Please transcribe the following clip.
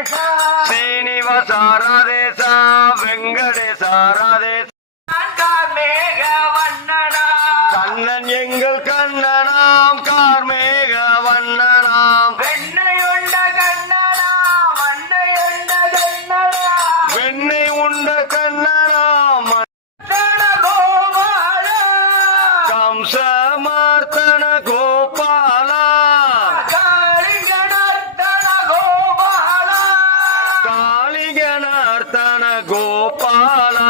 ಶ್ರೀನಿವಾಸ ರಾಧೇಶ வெங்கடேச ராதேச கார்மேக வண்ணனா கண்ணன் எங்கள் கண்ணனாம் கார்மேக வண்ணனாம் வெண்ணையுண்ட கண்ணனாம் வண்ணையுண்ட கண்ணனா வெண்ணை உண்ட கண்ணனாம் கோபாலா கம்சமார்த்தன கோபாலா காளிகனர்த்தன கோபாலா காளிகனார்த்தன கோபாலா